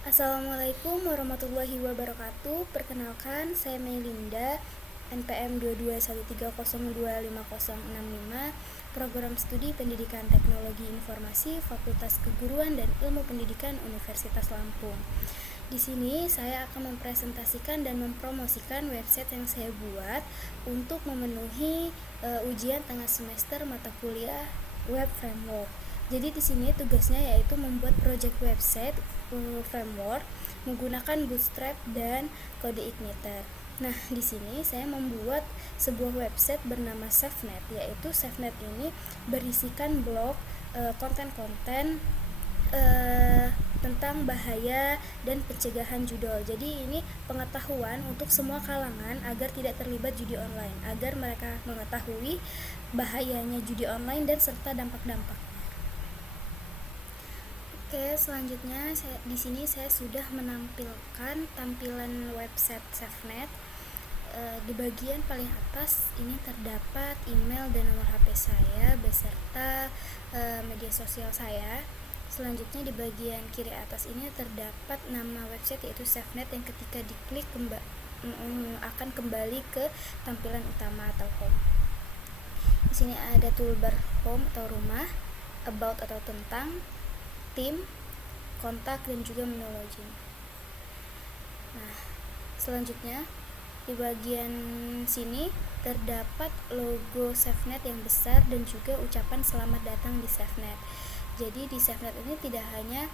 Assalamualaikum warahmatullahi wabarakatuh. Perkenalkan, saya Melinda, NPM 221302565, Program Studi Pendidikan Teknologi Informasi, Fakultas Keguruan dan Ilmu Pendidikan Universitas Lampung. Di sini saya akan mempresentasikan dan mempromosikan website yang saya buat untuk memenuhi ujian tengah semester mata kuliah Web Framework. Jadi di sini tugasnya yaitu membuat project website framework menggunakan Bootstrap dan kode Igniter. Nah, di sini saya membuat sebuah website bernama SafeNet, yaitu SafeNet ini berisikan blog konten-konten tentang bahaya dan pencegahan judol. Jadi ini pengetahuan untuk semua kalangan agar tidak terlibat judi online, agar mereka mengetahui bahayanya judi online dan serta dampak-dampak. Oke, selanjutnya di sini saya sudah menampilkan tampilan website SafeNet. Di bagian paling atas ini terdapat email dan nomor HP saya beserta media sosial saya. Selanjutnya di bagian kiri atas ini terdapat nama website yaitu SafeNet yang ketika diklik akan kembali ke tampilan utama atau home. Di sini ada toolbar home atau rumah, about atau tentang, tim, kontak, dan juga menu login. Nah, selanjutnya di bagian sini terdapat logo SafeNet yang besar dan juga ucapan selamat datang di SafeNet. Jadi di SafeNet ini tidak hanya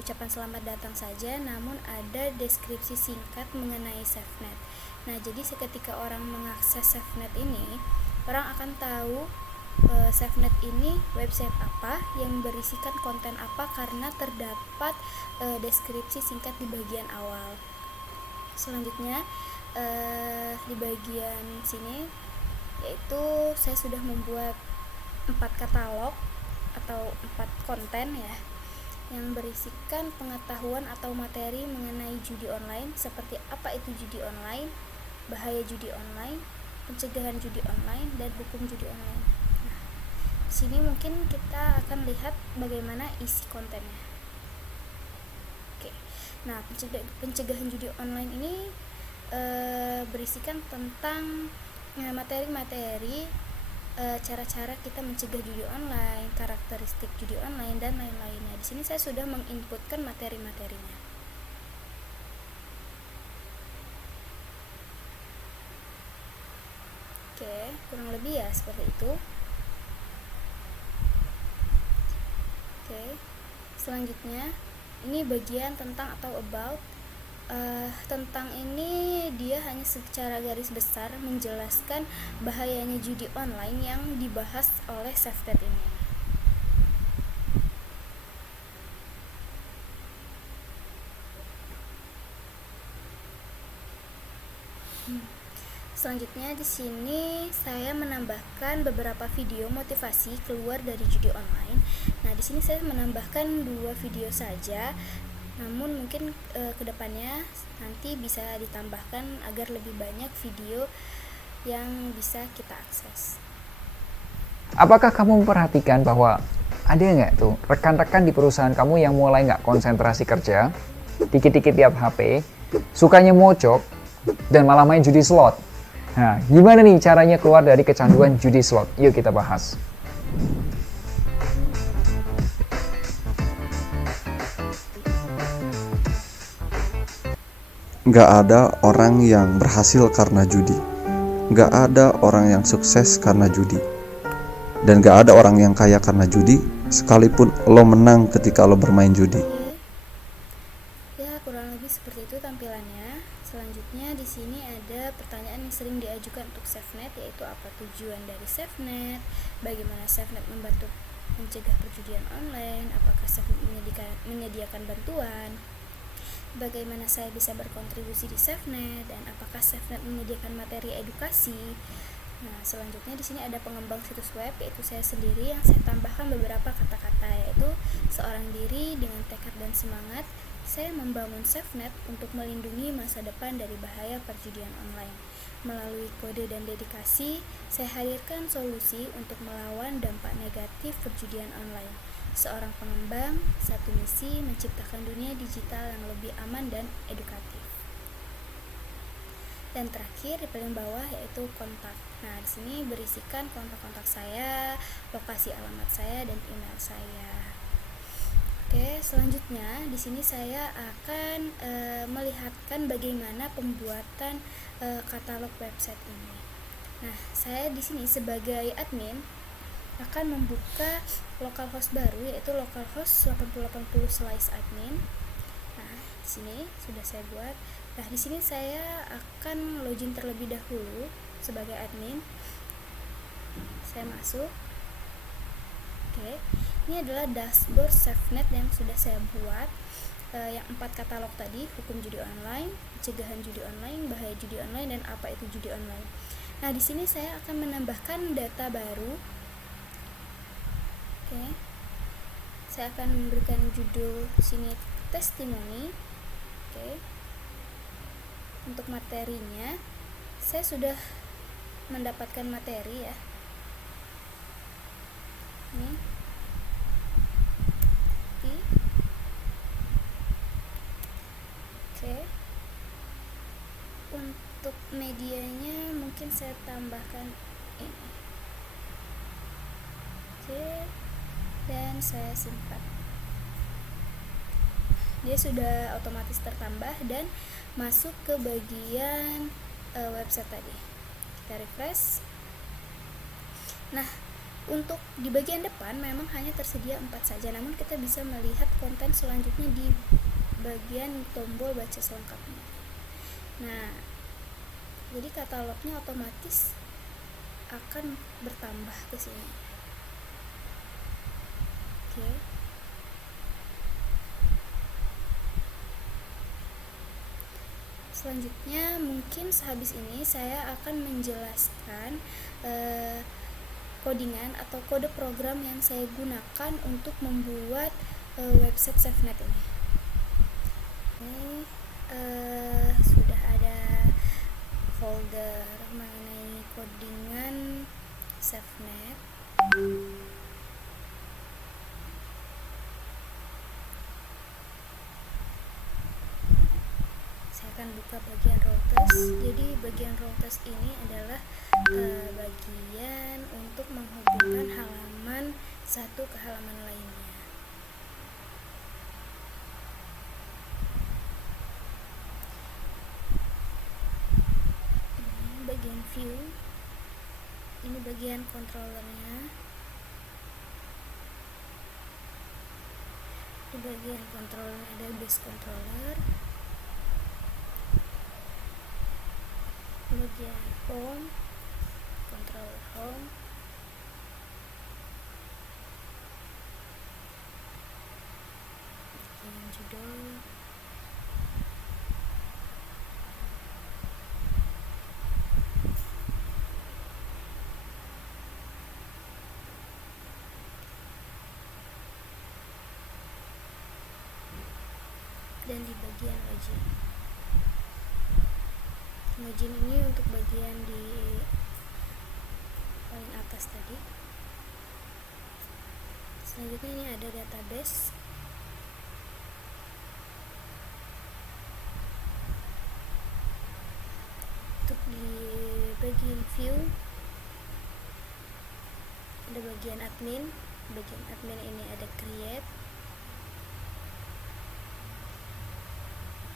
ucapan selamat datang saja, namun ada deskripsi singkat mengenai SafeNet. Nah, jadi seketika orang mengakses SafeNet ini, orang akan tahu SafeNet ini website apa yang berisikan konten apa karena terdapat deskripsi singkat di bagian awal. Selanjutnya di bagian sini yaitu saya sudah membuat 4 katalog atau 4 konten ya yang berisikan pengetahuan atau materi mengenai judi online, seperti apa itu judi online, bahaya judi online, pencegahan judi online, dan hukum judi online. Sini mungkin kita akan lihat bagaimana isi kontennya. Oke. Nah, pencegahan judi online ini berisikan tentang materi-materi cara-cara kita mencegah judi online, karakteristik judi online, dan lain-lainnya. Di sini saya sudah menginputkan materi-materinya. Oke, kurang lebih ya seperti itu. Oke, selanjutnya ini bagian tentang atau about. Tentang ini dia hanya secara garis besar menjelaskan bahayanya judi online yang dibahas oleh SafeNet ini. Selanjutnya di sini saya menambahkan beberapa video motivasi keluar dari judi online. Nah, di sini saya menambahkan 2 video saja. Namun mungkin kedepannya nanti bisa ditambahkan agar lebih banyak video yang bisa kita akses. Apakah kamu memperhatikan bahwa ada nggak tuh rekan-rekan di perusahaan kamu yang mulai nggak konsentrasi kerja, dikit-dikit tiap HP, sukanya mocok, dan malah main judi slot? Nah, gimana nih caranya keluar dari kecanduan judi slot? Yuk kita bahas. Nggak ada orang yang berhasil karena judi. Nggak ada orang yang sukses karena judi. Dan nggak ada orang yang kaya karena judi, sekalipun lo menang ketika lo bermain judi. Ya, kurang lebih seperti itu tampilannya. Selanjutnya di sini ada pertanyaan yang sering diajukan untuk SafeNet, yaitu apa tujuan dari SafeNet, bagaimana SafeNet membantu mencegah perjudian online, apakah SafeNet menyediakan bantuan, bagaimana saya bisa berkontribusi di SafeNet, dan apakah SafeNet menyediakan materi edukasi. Nah, selanjutnya di sini ada pengembang situs web, yaitu saya sendiri yang saya tambahkan beberapa kata-kata, yaitu seorang diri dengan tekad dan semangat. Saya membangun SafeNet untuk melindungi masa depan dari bahaya perjudian online. Melalui kode dan dedikasi, saya hadirkan solusi untuk melawan dampak negatif perjudian online. seorang pengembang, satu misi menciptakan dunia digital yang lebih aman dan edukatif. Dan terakhir di paling bawah yaitu kontak. Nah, di sini berisikan kontak-kontak saya, lokasi alamat saya, dan email saya. Oke, selanjutnya di sini saya akan melihatkan bagaimana pembuatan katalog website ini. Nah, saya di sini sebagai admin akan membuka localhost baru, yaitu localhost 8080/admin. Nah, di sini sudah saya buat. Nah, di sini saya akan login terlebih dahulu sebagai admin. Saya masuk. Oke, ini adalah dashboard SafeNet yang sudah saya buat. Yang 4 katalog tadi, hukum judi online, pencegahan judi online, bahaya judi online, dan apa itu judi online. Nah, di sini saya akan menambahkan data baru. Oke, saya akan memberikan judul sini testimoni. Oke, untuk materinya saya sudah mendapatkan materi ya. Ini. Oke. Untuk medianya mungkin saya tambahkan ini. Oke. Dan saya simpan. Dia sudah otomatis tertambah dan masuk ke bagian website tadi. Kita refresh. Nah, untuk di bagian depan memang hanya tersedia 4 saja, namun kita bisa melihat konten selanjutnya di bagian tombol baca selengkapnya. Nah, jadi katalognya otomatis akan bertambah ke sini. Oke. Selanjutnya mungkin sehabis ini saya akan menjelaskan codingan atau kode program yang saya gunakan untuk membuat website SafeNet ini. Sudah ada folder mengenai codingan SafeNet. Akan buka bagian routers. Jadi bagian routers ini adalah bagian untuk menghubungkan halaman satu ke halaman lainnya. Ini bagian view. Ini bagian controllernya. Di bagian controller ada base controller. Bagian home, controller home, bagian judul, dan di bagian login. Login ini untuk bagian di paling atas tadi. Selanjutnya ini ada database. Untuk di bagian view ada bagian admin. Bagian admin ini ada create.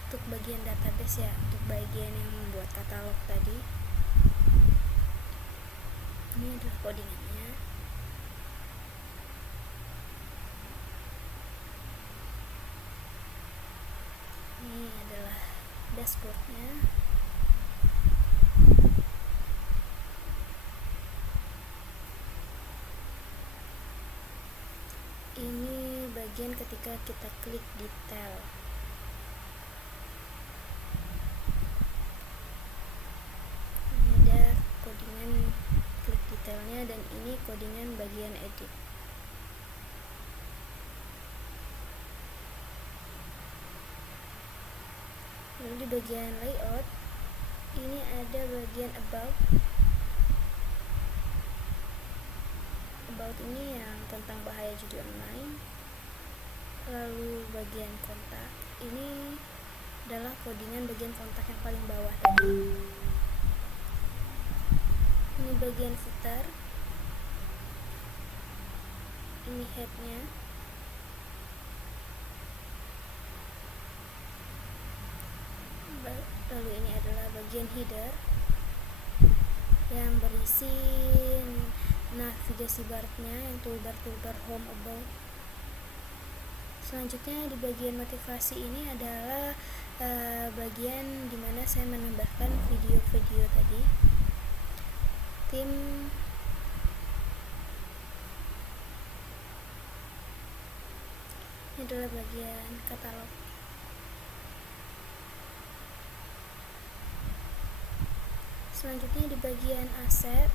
Untuk bagian database ya, untuk bagian yang membuat katalog tadi. Ini adalah codingannya. Ini adalah dashboardnya. Ini bagian ketika kita klik detail. Dan ini codingan bagian edit. Lalu di bagian layout ini ada bagian about about ini yang tentang bahaya judi online. Lalu bagian kontak ini adalah codingan bagian kontak yang paling bawah tadi. Ini bagian footer, ini headnya, lalu ini adalah bagian header yang berisi navigasi barnya, yang toolbar home, about. Selanjutnya di bagian motivasi ini adalah bagian dimana saya menambahkan video-video tadi. Tim ini adalah bagian katalog. Selanjutnya di bagian aset,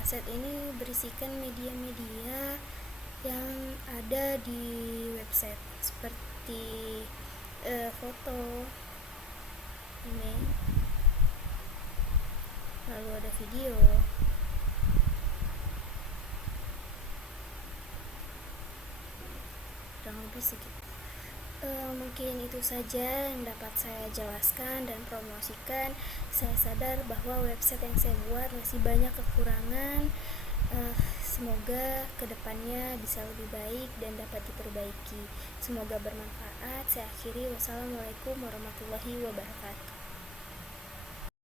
aset ini berisikan media-media yang ada di website seperti foto, email, lalu ada video, kurang lebih segitu. Mungkin itu saja yang dapat saya jelaskan dan promosikan. Saya sadar bahwa website yang saya buat masih banyak kekurangan. Semoga kedepannya bisa lebih baik dan dapat diperbaiki. Semoga bermanfaat. Saya akhiri, wassalamualaikum warahmatullahi wabarakatuh.